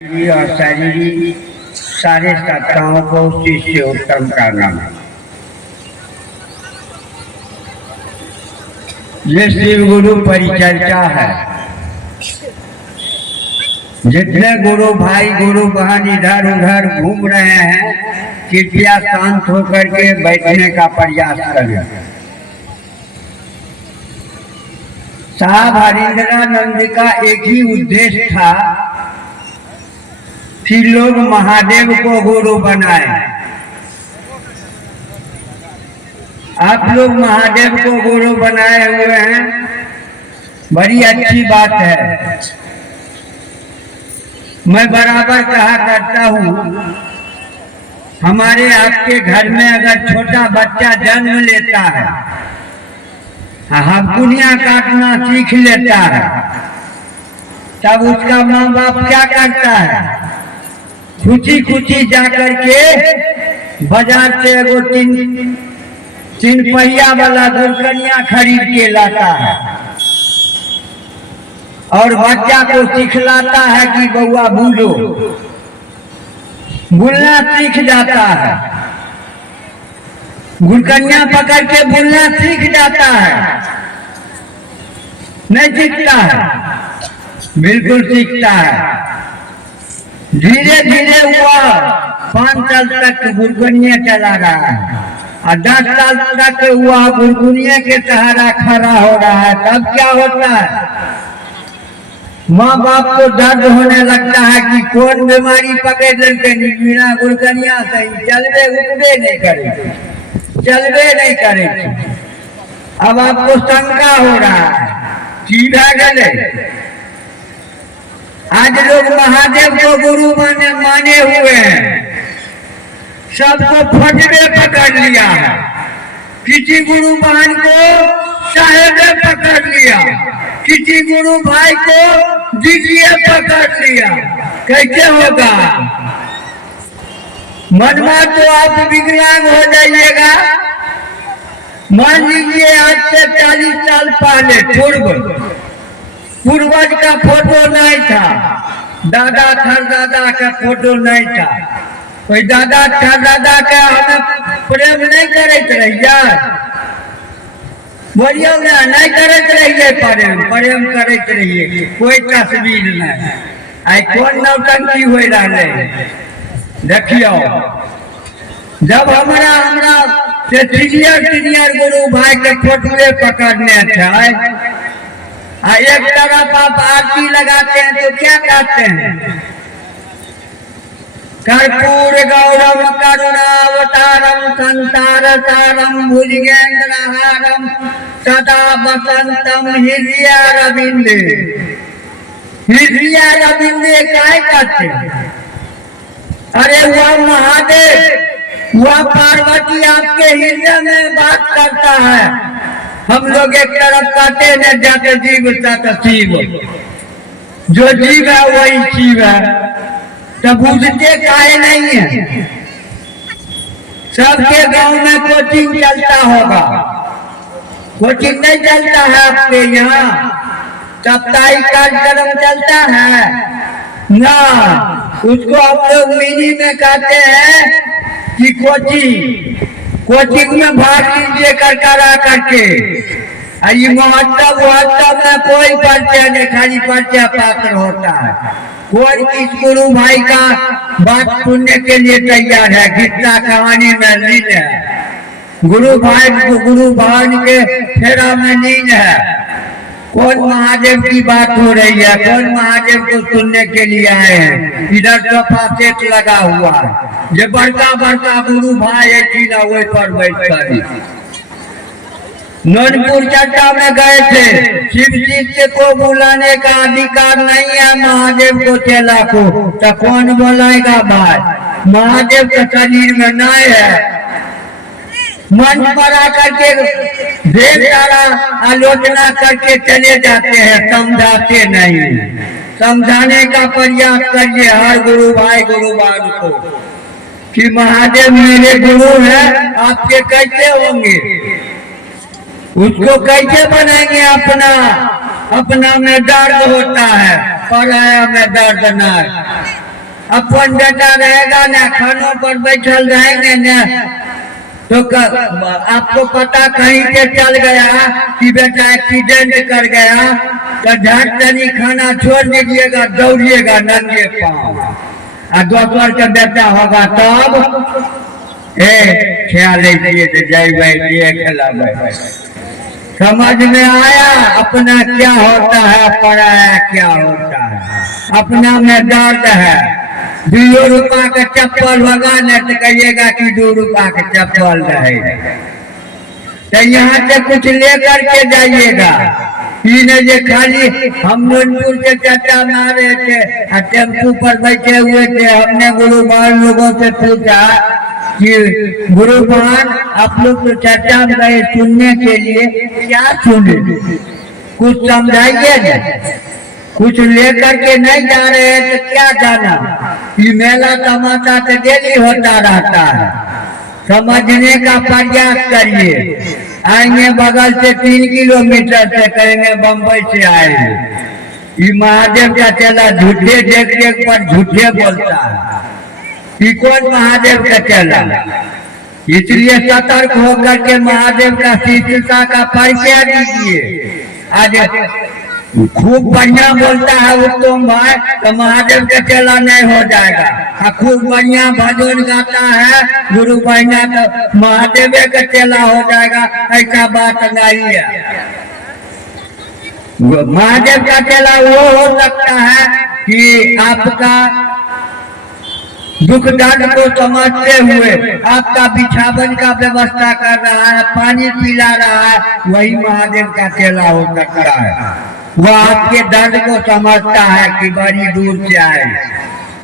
और शारीरिक सारे सत्ताओं को शिष्य उत्तम करना। ये शिव गुरु परिचर्चा है। जितने गुरु भाई गुरु बहन इधर उधर घूम रहे हैं, कृपया शांत होकर के बैठने का प्रयास करें। साहब हरिंद्रानंद का एक ही उद्देश्य था कि लोग महादेव को गुरु बनाए। आप लोग महादेव को गुरु बनाए हुए हैं, बड़ी अच्छी बात है। मैं बराबर कहा करता हूँ, हमारे आपके घर में अगर छोटा बच्चा जन्म लेता है, हथकुनियाँ काटना सीख लेता है, तब उसका माँ बाप क्या करता है? खुशी खुशी जाकर के बाजार से एगो तीन पहिया वाला गुरकनिया खरीद के लाता है और बच्चा को सिखलाता है कि बउआ बोलो। बोलना सीख जाता है, गुरकनिया पकड़ के बोलना सीख जाता है। नहीं सीखता है? बिल्कुल सीखता है। धीरे धीरे हुआ 5 साल तक गुरगुनिया चला रहा है और 10 साल तक हुआ गुरगुनिया के सहारा खड़ा हो रहा है। तब क्या होता है? माँ बाप को दर्द होने लगता है कि कौन बीमारी पकड़ लेते, बिना गुरगुनिया से चलबे उठबे नहीं करे, चलबे नहीं करे। अब आपको शंका हो रहा है की गए। आज लोग महादेव को गुरु माने हुए हैं, सबको फटवे पकड़ लिया है। किसी गुरु बहन को साहेबे पकड़ लिया, किसी गुरु भाई को दीजिए पकड़ लिया। कैसे होगा? मनवा तो आप विकलांग हो जाइएगा। मान लीजिए आज से 40 साल पहले पूर्वज का फोटो नहीं था, दादा दादा का फोटो नहीं था। कोई दादा दादा का हमें प्रेम नहीं करते रहिए, बोलियो ना, नहीं करते रहिए। प्रेम करते रहिए, कोई तस्वीर नहीं। आई कौन नौटंकी हो रहा है? देखियो, जब हमरा सीनियर गुरु भाई के फोटो पकड़ने थे, एक तरफ आप आरती लगाते हैं तो क्या कहते हैं? कर्पूर गौरव करुणावतारम संसार सारम भुजगेंद्रहारम सदा वसंतम हृदयारविंदे। हृदयारविंदे काय कहते हैं? अरे वह महादेव, वह पार्वती आपके हृदय में बात करता है। हम लोग एक तरफ कहते हैं जाते जीव सत शिव, जो जीव है वही शिव है। तो बुझते काहे नहीं है? सबके गांव में कोचिंग चलता होगा, कोचिंग नहीं चलता है आपके यहाँ? साप्ताहिक कार्यक्रम चलता है ना? उसको आप लोग मिनी में कहते हैं कि कोचिंग में भाग लीजिए करा करके। ये महोत्सव में कोई परिचय नहीं, खाली परिचय पात्र होता है। कोई किस गुरु भाई का बात सुनने के लिए तैयार है? किस्सा कहानी में लीन है, गुरु भाई को गुरु भान के फेरा में लीन है। कौन महादेव की बात हो रही है? कौन महादेव को सुनने के लिए आए हैं? इधर सोफा सेट लगा हुआ है, जो बड़का बड़का गुरु भाई है कि ना, वही पर बैठ कर नौनपुर चट्टा में गए थे। शिव शिष्य को बुलाने का अधिकार नहीं है महादेव को, चेला को। तो कौन बुलाएगा भाई? महादेव के शरीर में नहीं है। मंच पर आकर के ढेर सारा आलोचना करके चले जाते हैं, समझाते नहीं। समझाने का प्रयास करिए हर गुरु भाई गुरु बहन को कि महादेव मेरे गुरु हैं, आपके कैसे होंगे? उसको कैसे बनाएंगे अपना में दर्द होता है, पराया में दर्द नहीं। अपन बेटा रहेगा ना, खानों पर बैठल रहेंगे ना, तो आपको पता कहीं के चल गया कि बेटा एक्सीडेंट कर गया, तो झटनी खाना छोड़ दीजिएगा, दौड़िएगा नंगे पाँव। और दोपहर का बेटा होगा तब ख्याल लीजिए खेला। समझ में आया अपना क्या होता है, पराया क्या होता है। अपना में दर्द है, 2 रुपया का चप्पल होगा न तो कहिएगा कि 2 रुपया का चप्पल रहेगा। तो यहाँ से कुछ लेकर के जाइएगा, ये खाली हम नूनपुर के चर्चा में आ रहे थे, टेम्पू पर बैठे हुए थे। हमने गुरुबान लोगों से पूछा कि गुरुबान आप लोग तो चर्चा में गए सुनने के लिए, क्या सुने, कुछ समझाइए ना। कुछ लेकर के नहीं जा रहे हैं तो क्या जाना, ये मेला तमाशा तो डेली होता रहता है। समझने का प्रयास करिए। आएंगे बगल से 3 किलोमीटर से, कहेंगे बम्बई से आए। ये महादेव का चेला झूठे देख देख पर झूठे बोलता है। ये कौन महादेव का चेला? इसलिए सतर्क होकर के महादेव का शिष्यता का परिचय दीजिए। आज खूब बढ़िया बोलता है उत्तम भाई, तो महादेव का चेला नहीं हो जाएगा। खूब बढ़िया भजन गाता है गुरु बहना, तो महादेव का चेला हो जाएगा, ऐसा बात नहीं है। महादेव का चेला वो हो सकता है कि आपका दुख दर्द को समझते हुए आपका बिछावन का व्यवस्था कर रहा है, पानी पिला रहा है, वही महादेव का चेला हो सकता है। वो आपके दर्द को समझता है कि बड़ी दूर से आए।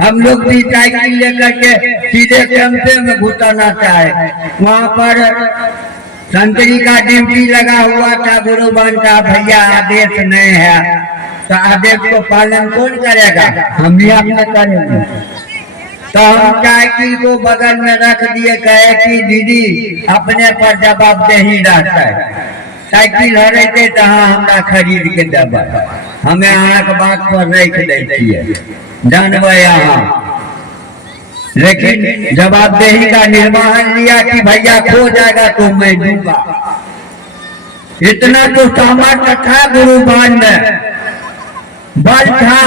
हम लोग भी साइकिल लेकर के सीधे कैंपे में घुसाना चाहे, वहाँ पर संतरी का ड्यूटी लगा हुआ था। गुरुबान का भैया आदेश नहीं है, तो आदेश को पालन कौन करेगा? हम भी अपना करेंगे। तो हम साइकिल को बगल में रख दिए, कहे कि दीदी अपने पर जवाबदेही रहता है। साइकिल हो रही थे तो हमरा खरीद के दबा, हमें आँख बात पर रख देती जानबे यहाँ। लेकिन जवाबदेही का निर्वहन लिया कि भैया खो जाएगा तो मैं दूंगा। इतना तो सामर्थ्य था गुरुबान में, बल था।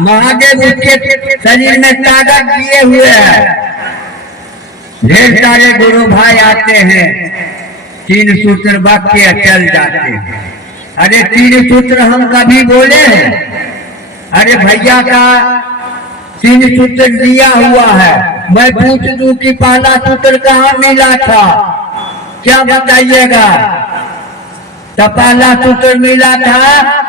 महादेव उसके शरीर में ताकत दिए हुए है। ढेर सारे गुरु भाई आते हैं, 3 सूत्र वाक्य चल जाते हैं। अरे 3 सूत्र हम कभी बोले हैं? अरे भैया का 3 सूत्र दिया हुआ है। मैं पूछ दूं कि पहला सूत्र कहाँ मिला था, क्या बताइएगा? तो पहला सूत्र मिला था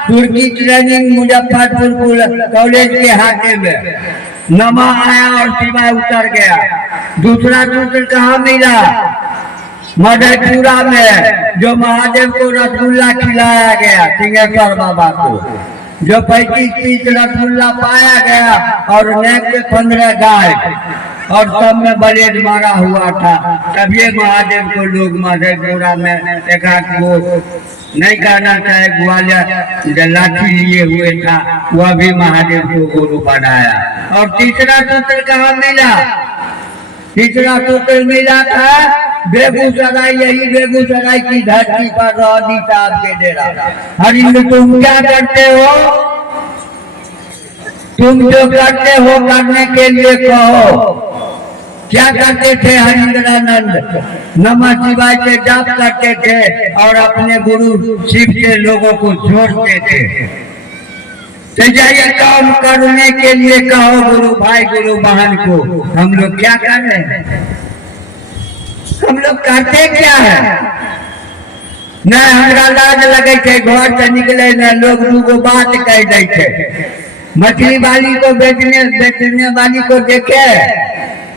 तुर्की ट्रेनिंग मुजफ्फरपुर कॉलेज के हाथे में, नमा आया और सिवाय उतर गया। दूसरा सूत्र कहाँ मिला? मधेपुरा में, जो महादेव को रसगुल्ला खिलाया गया, सिंहेश्वर बाबा को, जो 35 पीस रसगुल्ला पाया गया और नेक के 15 गाय, और सब में ब्लेड मारा हुआ था। तभी महादेव को लोग मधेपुरा में देखा कि वो नहीं कहना चाहे, ग्वालियर लाठी लिए हुए था, वह भी महादेव को गुरु बनाया। और तीसरा सूत्र कहाँ मिला? तीसरा सूत्र मिला था बेगूसराय, यही बेगूसराय की धरती पर रोहनी साहब के डेरा। हरिंद्र तुम क्या करते हो? तुम जो करते हो करने के लिए कहो। क्या करते थे हरिंद्रानंद? नमः शिवाय के जाप करते थे और अपने गुरु शिव के लोगों को जोड़ते थे। तो ये काम करने के लिए कहो गुरु भाई गुरु बहन को। हम लोग क्या कर रहे हैं? हम लोग करते क्या है? न हमरा लाज लगे थे घर से निकले, न लोग दूगो बात कह दे थे। मछली वाली को बेचने वाली को देखे,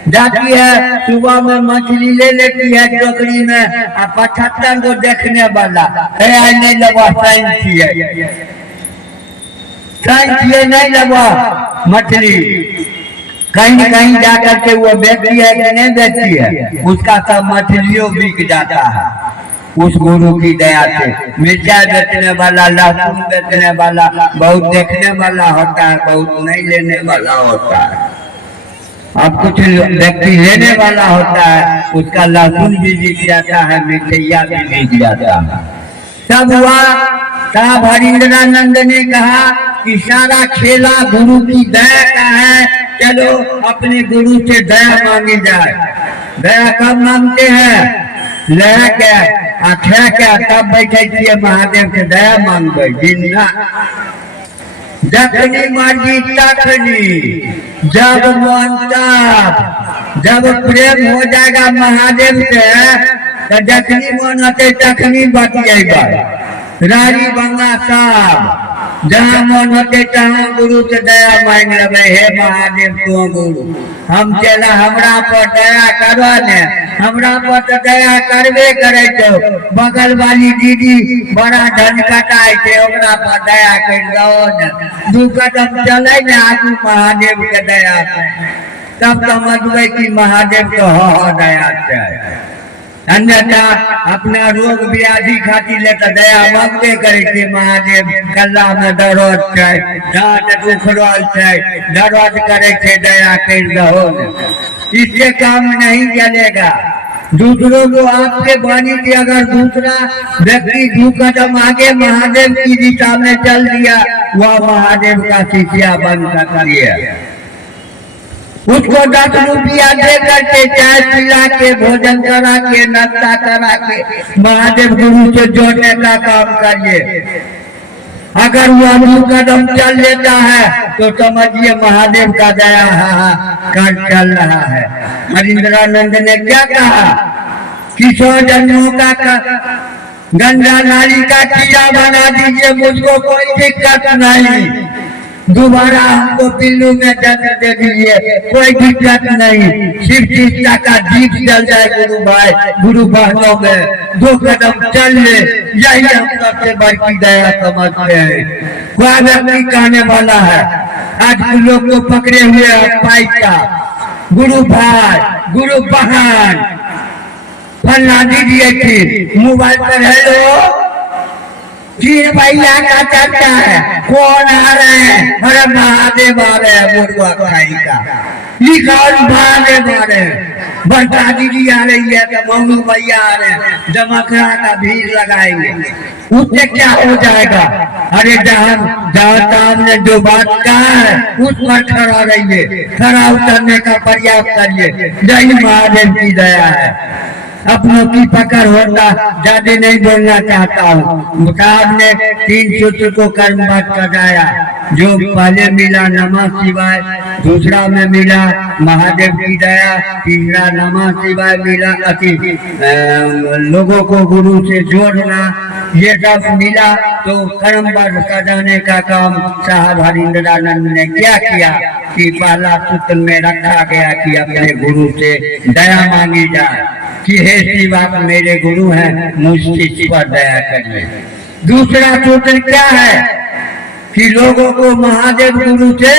जाती है सुबह में मछली ले लेती है टोकरी में, 75 को देखने वाला नहीं लगा साइंस नहीं लगा मछली। कहीं कहीं जाकर के वो बेचती है कि नहीं बेचती है, उसका सब मछलियों बिक जाता है उस गुरु की दया से। मिर्चा बेचने वाला, लहसुन बेचने वाला बहुत देखने वाला होता है, बहुत नहीं लेने वाला होता है। अब कुछ व्यक्ति लेने वाला होता है, उसका लहसुन भी बिक जाता है, मिर्चैया भी बिक जाता है। तब हुआ, तब हरिंद्रानंद ने कहा कि सारा खेला गुरु की दया का है, चलो अपने गुरु से दया मांगी जाए। दया कब मांगते हैं? लया क्या अच्छा क्या तब बैठे किए महादेव के दया मांगबे जिन्ना जखनी मर्जी तखनी, जब मन तब। जब प्रेम हो जाएगा महादेव से तो जखनी मन होते तखनी बतिएगा। रानी बंगा साहब जहाँ मन होते तहाँ गुरु से दया मांग लेवे। हे महादेव तो गुरु हम चला हमरा पर दया करो ने, हमरा पर तो दया करबे करे। तो बगल वाली दीदी बड़ा धन कटाए थे, ओकरा पर दया कर दो ने। दू कदम चले ने आगू महादेव के दया से, तब समझबे कि महादेव तो हो दया से। अन्यथा अपना रोग व्याधि खातिर ले तो दया मांगबे करे थे महादेव। कल्ला में दर्द है, दांत दुख रहल है, दर्द करे थे, दया कर दो। इससे काम नहीं चलेगा। दूसरों को आपके वाणी की अगर दूसरा व्यक्ति 2 कदम आगे महादेव की दिशा में चल दिया, वह महादेव का शिष्या बन सकती है। उसको 10 रुपया दे करके चाय पिला के, भोजन करा के, नाश्ता करा के महादेव गुरु से जोड़ने का काम करिए। अगर वह 2 कदम चल लेता है तो समझिए महादेव का दया कर चल रहा है। हरिंद्रानंद ने क्या कहा कि 100 जन्मों का गंगा नाली का कीड़ा बना दीजिए, मुझको कोई दिक्कत नहीं। दोबारा हमको पिल्लू में जन्म दे दीजिए, कोई दिक्कत नहीं। शिव चीता का जीप चल जाए गुरु भाई, गुरु बहनों में 2 कदम चल ले, यही हम सबसे बड़ी दया समझते हैं। वह व्यक्ति कहने वाला है आज लोग को पकड़े हुए हैं पैसा, गुरु भाई, गुरु बहन, फलना दीजिए थी मोबाइल पर। हेलो जी भैया का चर्चा है, कौन आ रहे हैं? अरे महादेव आ रहे हैं, मुर्गा खाई का लिखा महादेव आ रहे हैं। बरसा दीदी आ रही है तो मम्मी भैया आ रहे हैं, जमाखड़ा का भीड़ लगाएंगे। उससे क्या हो जाएगा? अरे जहाँ सामने जो बात कहा है उस पर खड़ा रहिए, खड़ा उतरने का प्रयास करिए। यही महादेव की दया है। अपनों की पकड़ होता, ज्यादा नहीं बोलना चाहता हूँ। साहब ने 3 सूत्र को कर्मबद्ध कराया। जो पहले मिला नमः शिवाय, दूसरा में मिला महादेव की दया, तीसरा नमः शिवाय मिला अति लोगों को गुरु से जोड़ना, ये सब मिला तो कर्मबद्ध सजाने का काम साहब हरिंद्रानंद ने क्या किया कि पहला सूत्र में रखा गया कि अपने गुरु से दया मांगी जाए कि हे शिव आप मेरे गुरु हैं, मुझसे पर दया करिए। दूसरा सूत्र क्या है कि लोगों को महादेव गुरु से